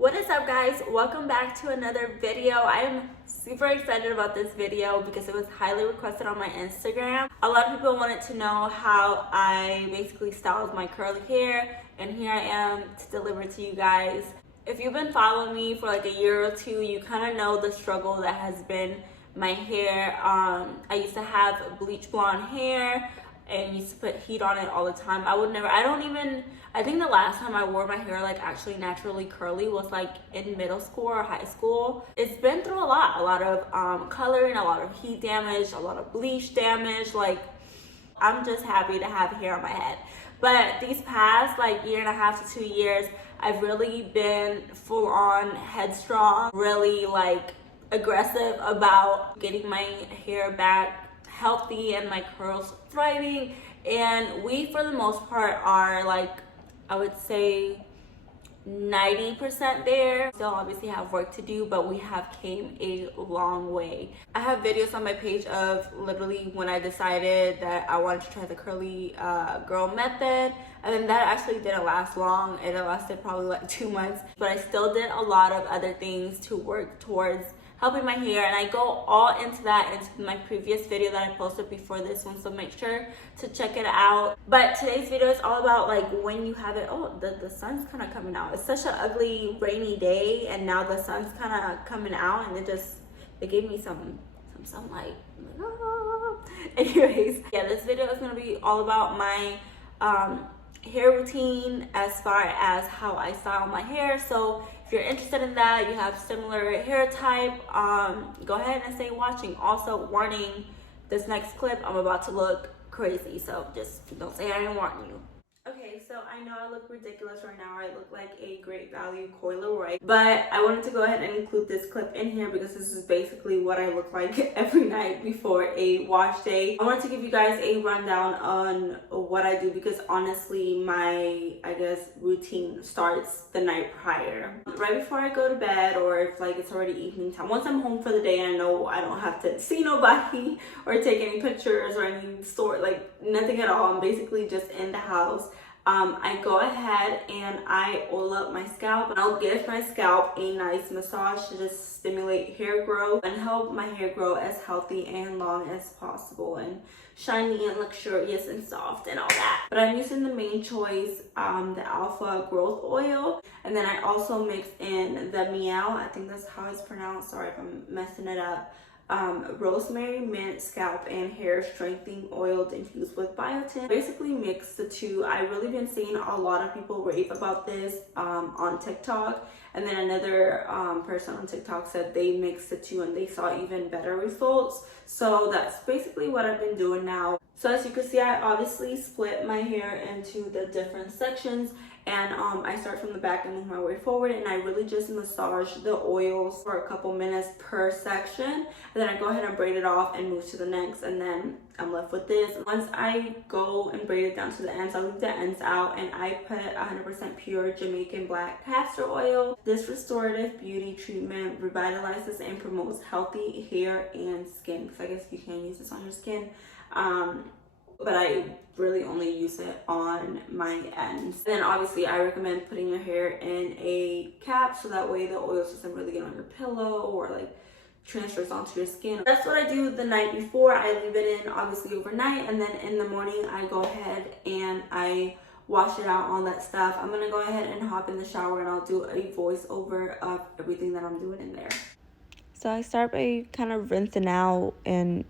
What is up, guys? Welcome back to another video. I am super excited about this video because it was highly requested on my Instagram. A lot of people wanted to know how I basically styled my curly hair, and here I am to deliver to you guys. If you've been following me for like a year or two, you kind of know the struggle that has been my hair. I used to have bleach blonde hair and used to put heat on it all the time. I think the last time I wore my hair like actually naturally curly was like in middle school or high school. It's been through a lot of coloring, a lot of heat damage, a lot of bleach damage. Like, I'm just happy to have hair on my head. But these past like year and a half to 2 years, I've really been full on headstrong, really like aggressive about getting my hair back healthy and my curls thriving. And we, for the most part, are like, I would say 90% there. Still obviously have work to do, but we have came a long way. I have videos on my page of literally when I decided that I wanted to try the curly girl method, and then that actually didn't last long. It lasted probably like 2 months, but I still did a lot of other things to work towards helping my hair, and I go all into that into my previous video that I posted before this one, so make sure to check it out. But today's video is all about like when you have it. Oh, the sun's kind of coming out. It's such an ugly rainy day, and now the sun's kind of coming out, and it gave me some sunlight. Anyways, yeah, this video is gonna be all about my hair routine as far as how I style my hair. So if you're interested in that, you have similar hair type, go ahead and stay watching. Also, warning, this next clip I'm about to look crazy, so just don't say I didn't warn you. Okay, so I know I look ridiculous right now. I look like a great value Coi Leroy, but I wanted to go ahead and include this clip in here because this is basically what I look like every night before a wash day. I wanted to give you guys a rundown on what I do because honestly, my, I guess, routine starts the night prior. Right before I go to bed, or if like it's already evening time. Once I'm home for the day, I know I don't have to see nobody or take any pictures or any store, like nothing at all. I'm basically just in the house. I go ahead and I oil up my scalp, and I'll give my scalp a nice massage to just stimulate hair growth and help my hair grow as healthy and long as possible and shiny and luxurious and soft and all that. But I'm using the main choice, the Alpha Growth Oil, and then I also mix in the Mielle, I think that's how it's pronounced, sorry if I'm messing it up, Rosemary, mint, scalp, and hair strengthening oil infused with biotin. Basically mix the two. I've really been seeing a lot of people rave about this on TikTok, and then another person on TikTok said they mixed the two and they saw even better results. So that's basically what I've been doing now. So as you can see, I obviously split my hair into the different sections, and I start from the back and move my way forward, and I really just massage the oils for a couple minutes per section, and then I go ahead and braid it off and move to the next, and then I'm left with this. Once I go and braid it down to the ends, I leave the ends out, and I put 100% pure Jamaican black castor oil. This restorative beauty treatment revitalizes and promotes healthy hair and skin, because I guess you can use this on your skin, but I really only use it on my ends. And then obviously I recommend putting your hair in a cap, so that way the oils doesn't really get on your pillow or like transfers onto your skin. That's what I do the night before. I leave it in obviously overnight, and then in the morning I go ahead and I wash it out, all that stuff. I'm gonna go ahead and hop in the shower, and I'll do a voiceover of everything that I'm doing in there. So I start by kind of rinsing out and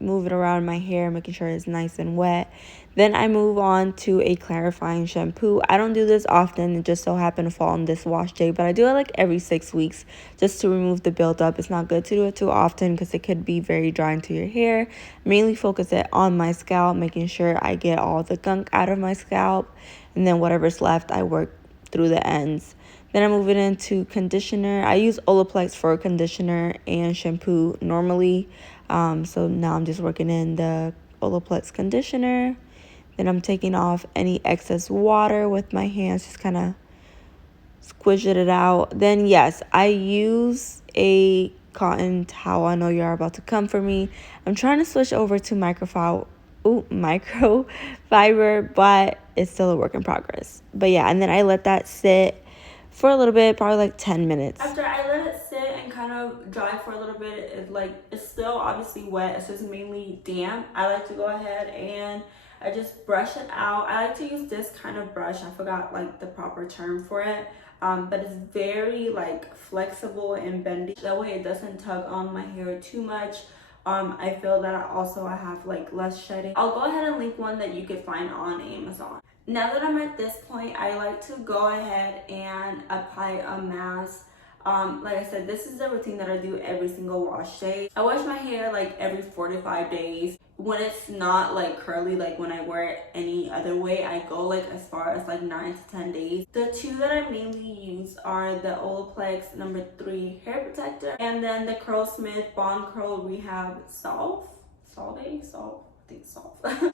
move it around my hair, making sure it's nice and wet. Then I move on to a clarifying shampoo. I don't do this often, it just so happened to fall on this wash day, but I do it like every 6 weeks just to remove the buildup. It's not good to do it too often because it could be very drying to your hair. Mainly focus it on my scalp, making sure I get all the gunk out of my scalp, and then whatever's left I work through the ends. Then I move it into conditioner. I use Olaplex for conditioner and shampoo normally. So now I'm just working in the Olaplex conditioner. Then I'm taking off any excess water with my hands, just kind of squishing it out. Then yes, I use a cotton towel. I know you're about to come for me. I'm trying to switch over to microfiber, but it's still a work in progress. But yeah, and then I let that sit for a little bit, probably like 10 minutes. After I let it sit and kind of dry for a little bit, it's still obviously wet. It's just mainly damp. I like to go ahead and I just brush it out. I like to use this kind of brush. I forgot like the proper term for it. But it's very like flexible and bendy. That way it doesn't tug on my hair too much. I feel that I have like less shedding. I'll go ahead and link one that you could find on Amazon. Now that I'm at this point, I like to go ahead and apply a mask. Like I said, this is the routine that I do every single wash day. I wash my hair like every 4 to 5 days. When it's not like curly, like when I wear it any other way, I go like as far as like 9 to 10 days. The two that I mainly use are the Olaplex No. 3 hair protector and then the Curlsmith Bond Curl Rehab Salve. I think Salve.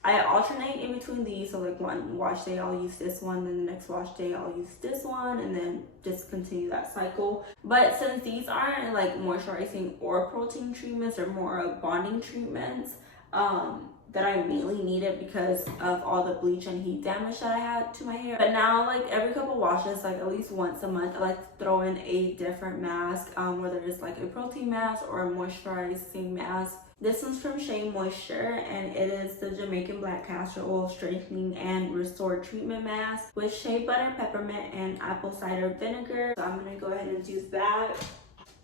I alternate in between these, so like one wash day I'll use this one, then the next wash day I'll use this one, and then just continue that cycle. But since these aren't like moisturizing or protein treatments, or more of bonding treatments, that I mainly needed because of all the bleach and heat damage that I had to my hair. But now, like every couple washes, like at least once a month, I like to throw in a different mask, whether it's like a protein mask or a moisturizing mask. This one's from Shea Moisture, and it is the Jamaican Black Castor Oil Strengthening and Restore Treatment Mask with shea butter, peppermint, and apple cider vinegar. So I'm gonna go ahead and use that.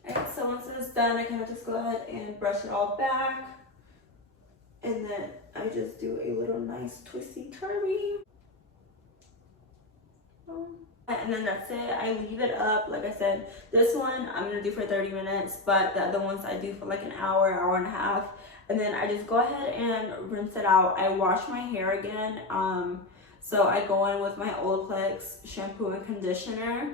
Alright, so once it's done, I kind of just go ahead and brush it all back. And then I just do a little nice twisty turvy. And then that's it. I leave it up. Like I said, this one I'm gonna do for 30 minutes, but the other ones I do for like an hour, hour and a half. And then I just go ahead and rinse it out. I wash my hair again. So I go in with my Olaplex shampoo and conditioner,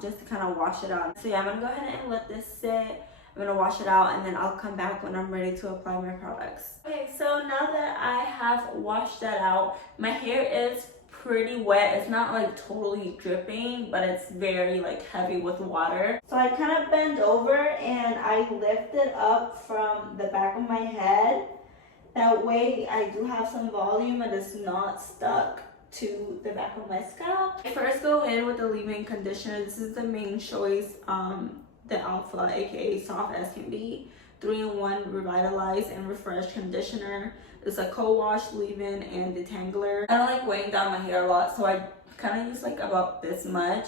just to kind of wash it out. So yeah, I'm gonna go ahead and let this sit. I'm gonna wash it out and then I'll come back when I'm ready to apply my products. Okay, so now that I have washed that out, my hair is pretty wet. It's not like totally dripping, but it's very like heavy with water. So I kind of bend over and I lift it up from the back of my head. That way I do have some volume and it's not stuck to the back of my scalp. I first go in with the leave-in conditioner. This is the main choice, the Alpha, aka Soft as Can Be 3-in-1 Revitalize and Refresh Conditioner. It's a co-wash, leave-in, and detangler. I don't like weighing down my hair a lot, so I kind of use like about this much.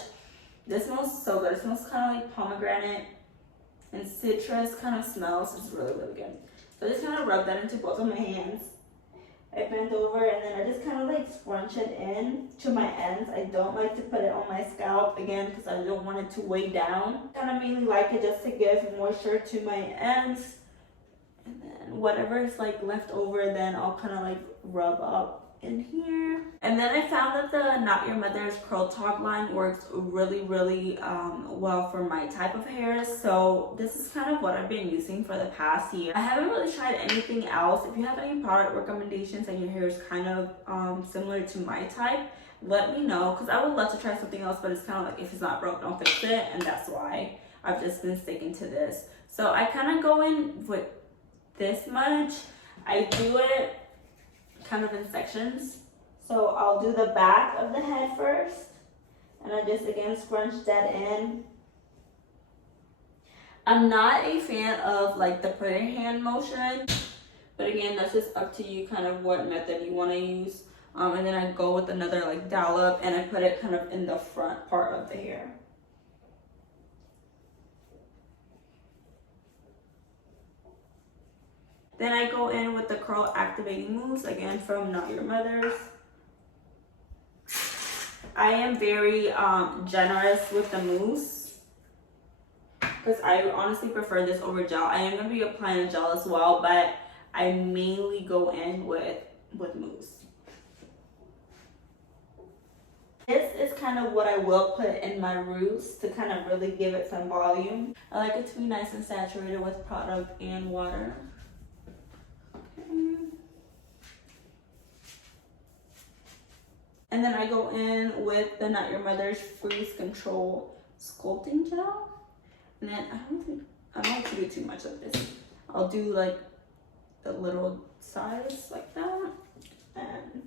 This smells so good. It smells kind of like pomegranate and citrus kind of smells. It's really, really good. So I just kind of rub that into both of my hands. I bend over and then I just kind of like scrunch it in to my ends. I don't like to put it on my scalp again because I don't want it to weigh down. I kind of mainly like it just to give moisture to my ends. And then whatever is like left over, then I'll kind of like rub up in here. And then I found that the Not Your Mother's Curl Talk line works really, really well for my type of hair. So this is kind of what I've been using for the past year. I haven't really tried anything else. If you have any product recommendations and your hair is kind of similar to my type, let me know, because I would love to try something else, but it's kind of like if it's not broke, don't fix it. And that's why I've just been sticking to this. So I kind of go in with this much. I do it kind of in sections. So I'll do the back of the head first, and I just again scrunch that in. I'm not a fan of like the put in hand motion, but again, that's just up to you kind of what method you want to use. And then I go with another like dollop and I put it kind of in the front part of the hair. Then I go in with the curl activating mousse, again from Not Your Mother's. I am very generous with the mousse because I honestly prefer this over gel. I am going to be applying a gel as well, but I mainly go in with mousse. This is kind of what I will put in my roots to kind of really give it some volume. I like it to be nice and saturated with product and water. And then I go in with the Not Your Mother's Freeze Control Sculpting Gel. And then I don't like to do too much of this. I'll do like a little size like that. And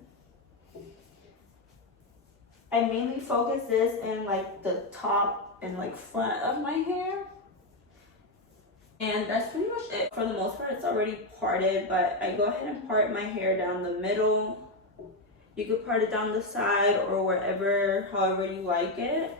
I mainly focus this in like the top and like front of my hair. And that's pretty much it. For the most part, it's already parted, but I go ahead and part my hair down the middle. You could part it down the side or wherever, however you like it.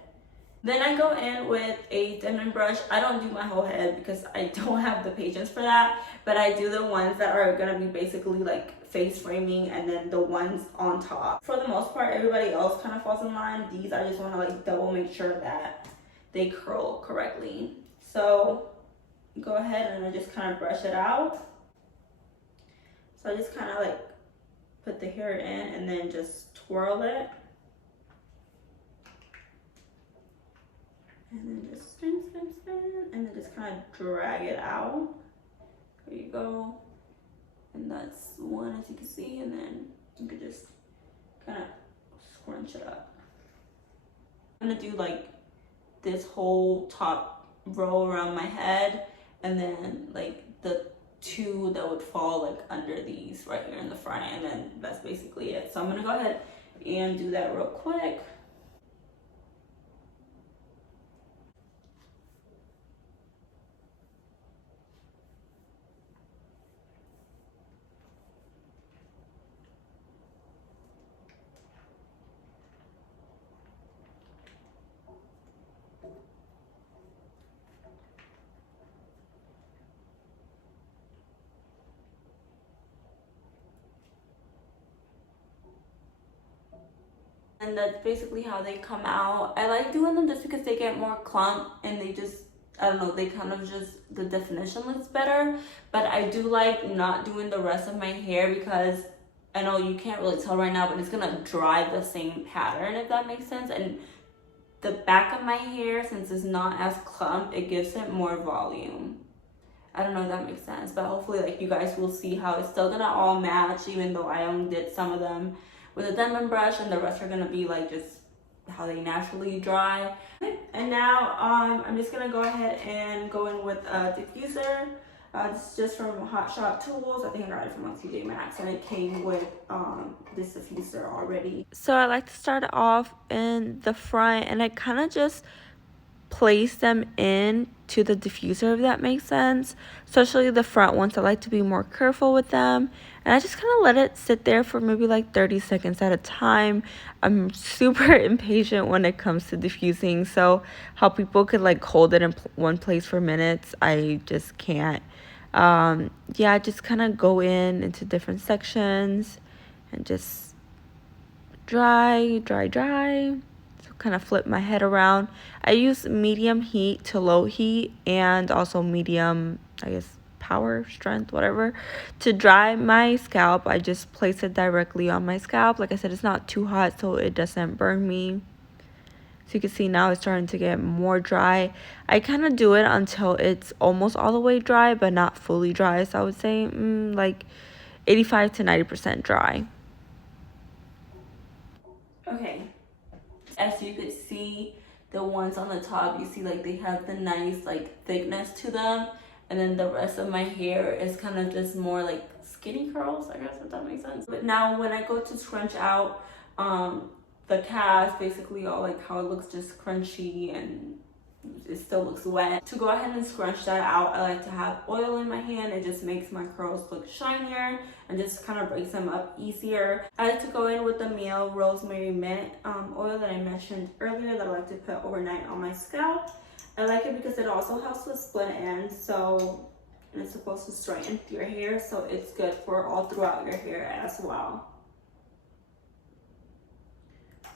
Then I go in with a Denman brush. I don't do my whole head because I don't have the patience for that, but I do the ones that are gonna be basically like face framing and then the ones on top. For the most part, everybody else kind of falls in line. These, I just wanna like double make sure that they curl correctly. So go ahead and I just kind of brush it out. So I just kind of like put the hair in and then just twirl it. And then just spin, spin, spin, and then just kind of drag it out. There you go. And that's one, as you can see, and then you could just kind of scrunch it up. I'm gonna do like this whole top row around my head, and then like the two that would fall like under these right here in the front, and then that's basically it. So I'm gonna go ahead and do that real quick. And that's basically how they come out. I like doing them just because they get more clump and they just, I don't know, they kind of just, the definition looks better. But I do like not doing the rest of my hair because I know you can't really tell right now, but it's gonna dry the same pattern, if that makes sense. And the back of my hair, since it's not as clump, it gives it more volume. I don't know if that makes sense, but hopefully like you guys will see how it's still gonna all match, even though I only did some of them with a Denman brush and the rest are gonna be like just how they naturally dry. And now I'm just gonna go ahead and go in with a diffuser. This is just from Hot Shot Tools. I think I got it from TJ Maxx, and it came with this diffuser already. So I like to start off in the front, and I kind of just place them in to the diffuser, if that makes sense. Especially the front ones, I like to be more careful with them, and I just kind of let it sit there for maybe like 30 seconds at a time. I'm super impatient when it comes to diffusing, so how people could like hold it in one place for minutes, I just can't. Yeah, just kind of go into different sections and just dry. So kind of flip my head around. I use medium heat to low heat, and also medium, I guess, power, strength, whatever, to dry my scalp. I just place it directly on my scalp. Like I said, it's not too hot so it doesn't burn me. So you can see now it's starting to get more dry. I kind of do it until it's almost all the way dry, but not fully dry. So I would say like 85 to 90% dry. Okay, as you could see, the ones on the top, you see like they have the nice like thickness to them, and then the rest of my hair is kind of just more like skinny curls, I guess, if that makes sense. But now when I go to scrunch out the cast, basically all like how it looks just crunchy and it still looks wet. To go ahead and scrunch that out, I like to have oil in my hand. It just makes my curls look shinier and just kind of breaks them up easier. I like to go in with the Mielle Rosemary Mint oil that I mentioned earlier that I like to put overnight on my scalp. I like it because it also helps with split ends, so and it's supposed to straighten your hair, so it's good for all throughout your hair as well.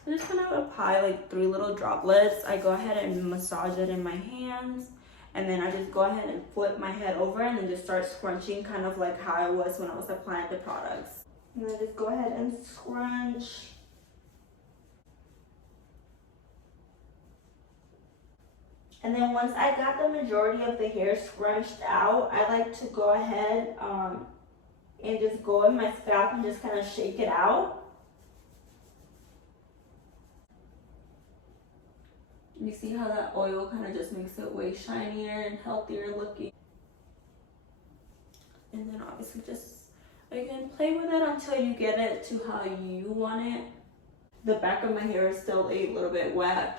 I'm just gonna apply like 3 little droplets. I go ahead and massage it in my hands, and then I just go ahead and flip my head over and then just start scrunching, kind of like how I was when I was applying the products. And then just go ahead and scrunch. And then once I got the majority of the hair scrunched out, I like to go ahead and just go in my scalp and just kind of shake it out. You see how that oil kind of just makes it way shinier and healthier looking. And then obviously just, you can play with it until you get it to how you want it. the back of my hair is still a little bit wet.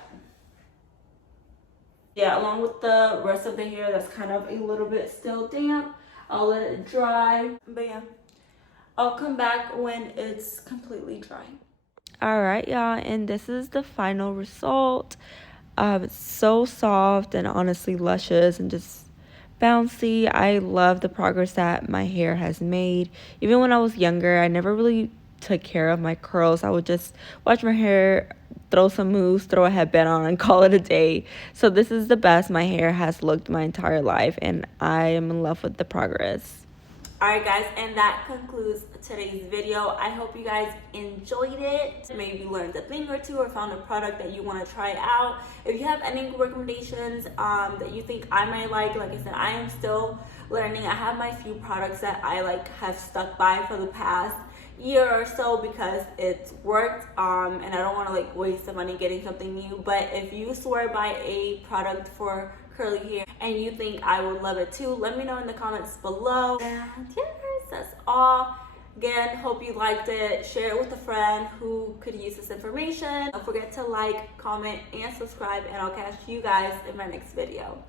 Yeah, along with the rest of the hair that's kind of a little bit still damp. I'll let it dry. But yeah, I'll come back when it's completely dry. Alright, y'all, and this is the final result. It's so soft and honestly luscious and just bouncy. I love the progress that my hair has made. Even when I was younger, I never really took care of my curls. I would just watch my hair, throw some mousse, throw a headband on, and call it a day. So this is the best my hair has looked my entire life, and I am in love with the progress. Alright guys, and that concludes today's video. I hope you guys enjoyed it. Maybe learned a thing or two or found a product that you want to try out. If you have any recommendations that you think I might like I said, I am still learning. I have my few products that I have stuck by for the past year or so because it's worked, and I don't want to waste the money getting something new. But if you swear by a product for curly hair and you think I would love it too, let me know in the comments below. And yeah guys, that's all. Again, hope you liked it. Share it with a friend who could use this information. Don't forget to like, comment, and subscribe, and I'll catch you guys in my next video.